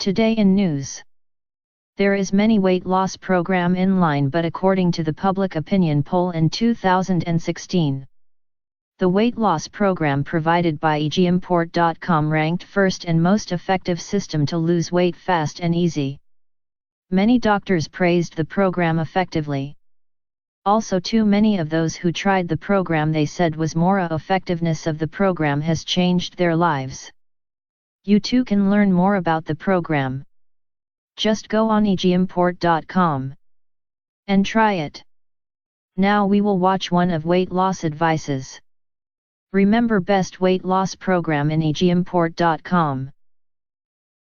Today in news. There is many weight loss program in line, but according to the public opinion poll in 2016, the weight loss program provided by egimport.com ranked first and most effective system to lose weight fast and easy. Many doctors praised the program effectively. Also, too many of those who tried the program, they said was more effectiveness of the program has changed their lives. You too can learn more about the program. Just go on egimport.com and try it. Now we will watch one of weight loss advices. Remember best weight loss program in egimport.com.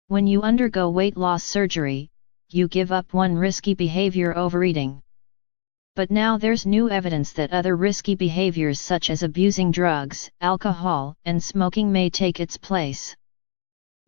When you undergo weight loss surgery, you give up one risky behavior, overeating. But now there's new evidence that other risky behaviors such as abusing drugs, alcohol, and smoking may take its place.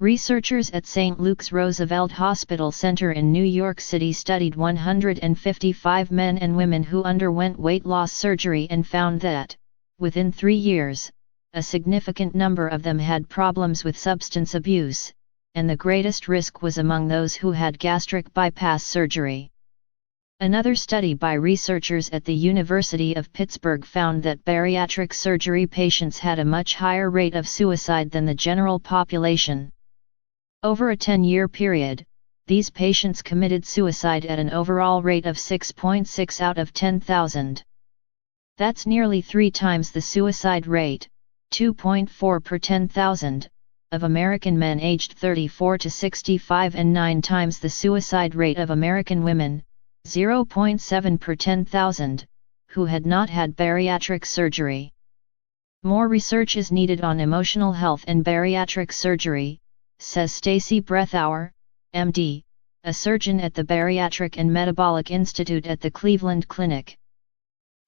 Researchers at St. Luke's Roosevelt Hospital Center in New York City studied 155 men and women who underwent weight loss surgery and found that, within 3 years, a significant number of them had problems with substance abuse, and the greatest risk was among those who had gastric bypass surgery. Another study by researchers at the University of Pittsburgh found that bariatric surgery patients had a much higher rate of suicide than the general population. Over a 10-year period, these patients committed suicide at an overall rate of 6.6 out of 10,000. That's nearly 3 times the suicide rate, 2.4 per 10,000, of American men aged 34 to 65 and 9 times the suicide rate of American women, 0.7 per 10,000, who had not had bariatric surgery. More research is needed on emotional health and bariatric surgery, says Stacy Breathauer, MD, a surgeon at the Bariatric and Metabolic Institute at the Cleveland Clinic.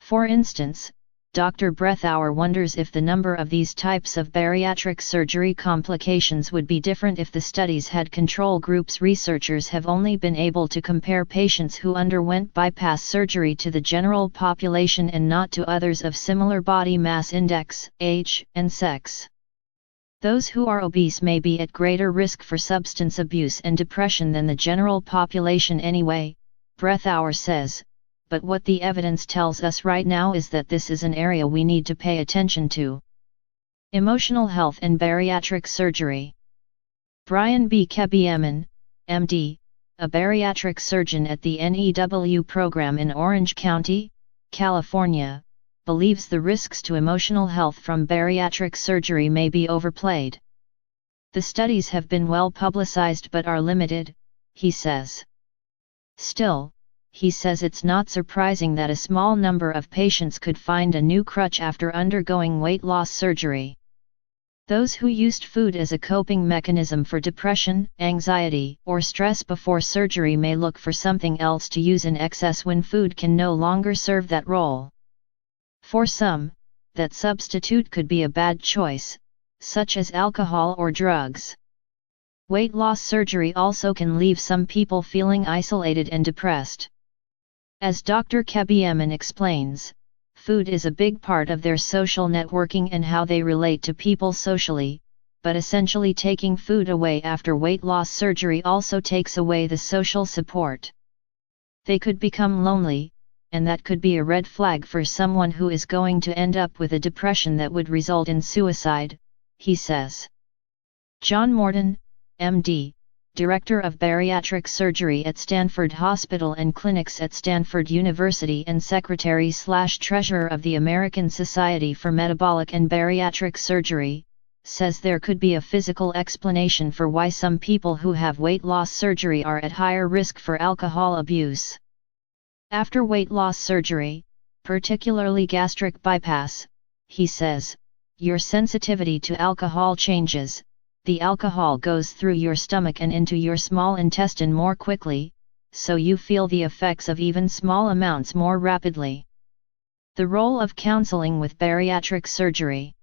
For instance, Dr. Breathauer wonders if the number of these types of bariatric surgery complications would be different if the studies had control groups. Researchers have only been able to compare patients who underwent bypass surgery to the general population and not to others of similar body mass index, age, and sex. Those who are obese may be at greater risk for substance abuse and depression than the general population anyway, Breathauer says, but what the evidence tells us right now is that this is an area we need to pay attention to. Emotional health and bariatric surgery. Brian B. Kebieman, MD, a bariatric surgeon at the NEW program in Orange County, California, believes the risks to emotional health from bariatric surgery may be overplayed. The studies have been well publicized but are limited, he says. Still, he says it's not surprising that a small number of patients could find a new crutch after undergoing weight loss surgery. Those who used food as a coping mechanism for depression, anxiety, or stress before surgery may look for something else to use in excess when food can no longer serve that role. For some, that substitute could be a bad choice, such as alcohol or drugs. Weight loss surgery also can leave some people feeling isolated and depressed. As Dr. Kebieman explains, food is a big part of their social networking and how they relate to people socially, but essentially taking food away after weight loss surgery also takes away the social support. They could become lonely, and that could be a red flag for someone who is going to end up with a depression that would result in suicide, he says. John Morton, MD, Director of Bariatric Surgery at Stanford Hospital and Clinics at Stanford University and Secretary/Treasurer of the American Society for Metabolic and Bariatric Surgery, says there could be a physical explanation for why some people who have weight loss surgery are at higher risk for alcohol abuse. After weight loss surgery, particularly gastric bypass, he says, your sensitivity to alcohol changes. The alcohol goes through your stomach and into your small intestine more quickly, so you feel the effects of even small amounts more rapidly. The role of counseling with bariatric surgery.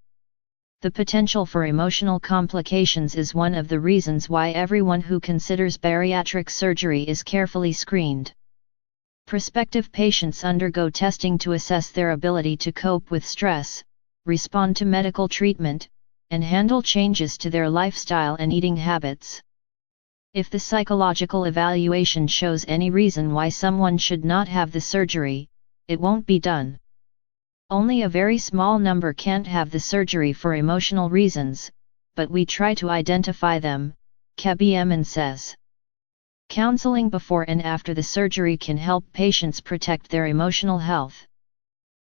The potential for emotional complications is one of the reasons why everyone who considers bariatric surgery is carefully screened. Prospective patients undergo testing to assess their ability to cope with stress, respond to medical treatment, and handle changes to their lifestyle and eating habits. If the psychological evaluation shows any reason why someone should not have the surgery, it won't be done. Only a very small number can't have the surgery for emotional reasons, but we try to identify them, Kabieman says. Counseling before and after the surgery can help patients protect their emotional health.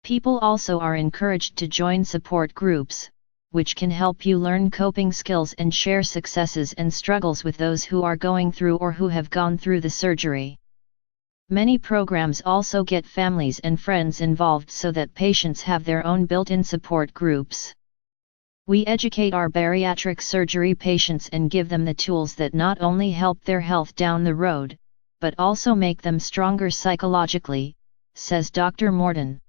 People also are encouraged to join support groups, which can help you learn coping skills and share successes and struggles with those who are going through or who have gone through the surgery. Many programs also get families and friends involved so that patients have their own built-in support groups. We educate our bariatric surgery patients and give them the tools that not only help their health down the road, but also make them stronger psychologically, says Dr. Morton.